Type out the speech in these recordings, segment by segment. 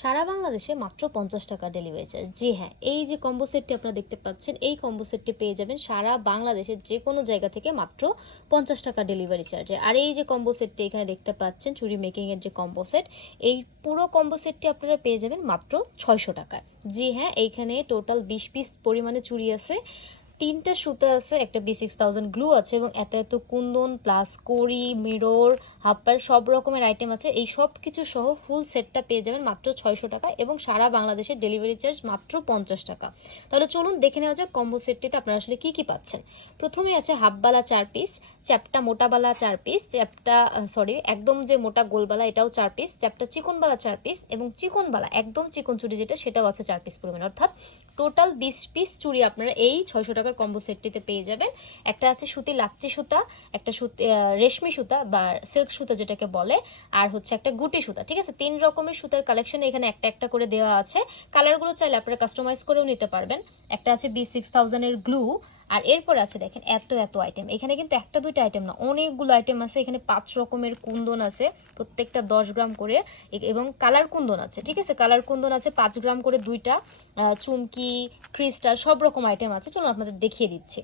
সারা বাংলাদেশে মাত্র পঞ্চাশ টাকা ডেলিভারি চার্জ জি হ্যাঁ এই যে কম্বো সেটটি আপনারা দেখতে পাচ্ছেন, এই কম্বো সেটটি পেয়ে যাবেন সারা বাংলাদেশের যে কোনো জায়গা থেকে মাত্র পঞ্চাশ টাকা ডেলিভারি চার্জে আর এই যে কম্বো সেটটি এখানে দেখতে পাচ্ছেন, চুরি মেকিংয়ের যে কম্বো সেট এই পুরো কম্বো সেটটি আপনারা পেয়ে যাবেন মাত্র ছয়শো টাকায়। জি হ্যাঁ এইখানে টোটাল বিশ পিস পরিমাণে চুরি আছে। তিনটা সুতা আছে, একটা বি সিক্স থাউজেন্ড গ্লু আছে এবং এত এত কুন্দন প্লাস কড়ি মিরর হাপ্পার সব রকমের আইটেম আছে। এই সব কিছু সহ ফুল সেটটা পেয়ে যাবেন মাত্র ছয়শো টাকা এবং সারা বাংলাদেশের ডেলিভারি চার্জ মাত্র পঞ্চাশ টাকা। তাহলে চলুন দেখে নেওয়া যাক কম্বো সেটটিতে আপনারা আসলে কি কি পাচ্ছেন। প্রথমে আছে হাফবালা চার পিস চ্যাপটা মোটাবালা চার পিস চ্যাপটা সরি একদম যে মোটা গোলবালা এটাও চার পিস চ্যাপটা চিকনবালা চার পিস এবং চিকনবালা একদম চিকন চুড়ি যেটা সেটাও আছে চার পিস পরিমাণ। অর্থাৎ টোটাল বিশ পিস চুড়ি আপনারা এই ছয়শো টাকার কম্বো সেটটিতে পেয়ে যাবেন। একটা আছে সুতি লাচ্চি সুতা, একটা সুতি রেশমি সুতা বা সিল্ক সুতা যেটাকে বলে, আর হচ্ছে একটা গুটি সুতা, ঠিক আছে? তিন রকমের সুতার কালেকশন এখানে একটা একটা করে দেওয়া আছে। কালারগুলো চাইলে আপনারা কাস্টমাইজ করেও নিতে পারবেন। একটা আছে বি সিক্স থাউজেন্ডের গ্লু আর এরপর আছে দেখেন, এত এত আইটেম এখানে কিন্তু একটা, দুইটা আইটেম না, অনেকগুলো আইটেম আছে। এখানে পাঁচ রকমের কুন্দন আছে, প্রত্যেকটা দশ গ্রাম করে। এবং কালার কুন্দন আছে, ঠিক আছে? কালার কুন্দন আছে, পাঁচ গ্রাম করে দুইটা। চুমকি, ক্রিস্টাল, সব রকম আইটেম আছে। চলুন আপনাদের দেখিয়ে দিচ্ছি।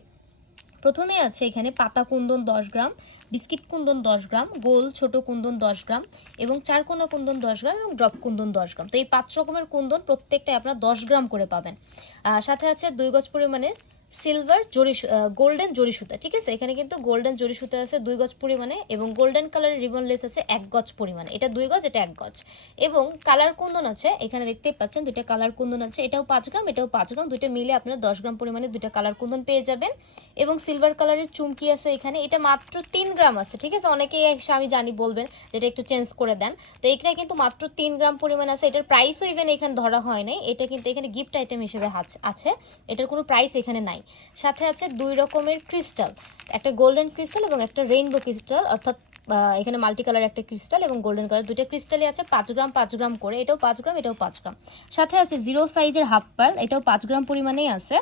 প্রথমে আছে এখানে পাতা কুন্দন দশ গ্রাম, বিস্কিট কুন্দন দশ গ্রাম, গোল ছোট কুন্দন দশ গ্রাম এবং চারকোনা কুন্দন দশ গ্রাম এবং ড্রপ কুন্দন দশ গ্রাম। তো এই পাঁচ রকমের কুন্দন প্রত্যেকটাই আপনারা দশ গ্রাম করে পাবেন। সাথে আছে দুই গজ পরিমাণে সিলভার জরি গোল্ডেন জরি সুতা, ঠিক আছে? এখানে কিন্তু গোল্ডেন জরি সুতা আছে দুই গজ পরিমাণে এবং গোল্ডেন কালারের রিবন লেস আছে এক গজ পরিমাণে। এটা দুই গজ, এটা এক গজ। এবং কালার কুন্দন আছে, এখানে দেখতেই পাচ্ছেন দুইটা কালার কুন্দন আছে। এটাও পাঁচ গ্রাম, এটাও পাঁচ গ্রাম, দুইটা মিলে আপনারা দশ গ্রাম পরিমাণে দুইটা কালার কুন্দন পেয়ে যাবেন। এবং সিলভার কালারের চুমকি আছে এখানে, এটা মাত্র তিন গ্রাম আছে, ঠিক আছে? অনেকেই এসে আমি জানি বলবেন যেটা একটু চেঞ্জ করে দেন। তো এখানে কিন্তু মাত্র তিন গ্রাম পরিমাণ আছে, এটার প্রাইসও ইভেন এখানে ধরা হয় নাই। এটা কিন্তু এখানে গিফট আইটেম হিসেবে আছে। এটার কোনো প্রাইস এখানে নাই। সাথে আছে দুই রকমের ক্রিস্টাল, একটা গোল্ডেন ক্রিস্টাল এবং একটা রেইনবো ক্রিস্টাল, অর্থাৎ এখানে মাল্টি কালার একটা ক্রিস্টাল এবং গোল্ডেন কালার। দুইটা ক্রিস্টালই আছে, পাঁচ গ্রাম পাঁচ গ্রাম করে। এটাও পাঁচ গ্রাম, এটাও পাঁচ গ্রাম। সাথে আছে জিরো সাইজের হাফ পার্ল, এটাও পাঁচ গ্রাম পরিমাণেই আছে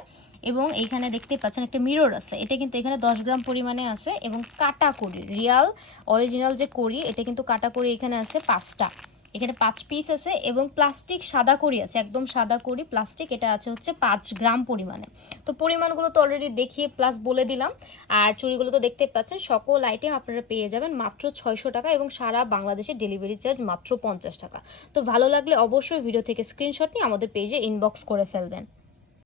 এবং এইখানে দেখতে পাচ্ছেন একটা মিরর আছে। এটা কিন্তু এখানে দশ গ্রাম পরিমাণে আছে এবং কাটা করি রিয়াল, অরিজিনাল যে করি এটা কিন্তু কাটা করি এখানে আছে পাঁচটা। এখানে পাঁচ পিস আছে এবং প্লাস্টিক সাদা করি আছে, একদম সাদা করি প্লাস্টিক এটা আছে হচ্ছে পাঁচ গ্রাম পরিমাণে। তো পরিমাণগুলো তো অলরেডি দেখিয়ে প্লাস বলে দিলাম। আর চুড়িগুলো তো দেখতে পাচ্ছেন, সকল আইটেম আপনারা পেয়ে যাবেন মাত্র ছয়শো টাকা এবং সারা বাংলাদেশে ডেলিভারি চার্জ মাত্র পঞ্চাশ টাকা। তো ভালো লাগলে অবশ্যই ভিডিও থেকে স্ক্রিনশট নিয়ে আমাদের পেজে ইনবক্স করে ফেলবেন।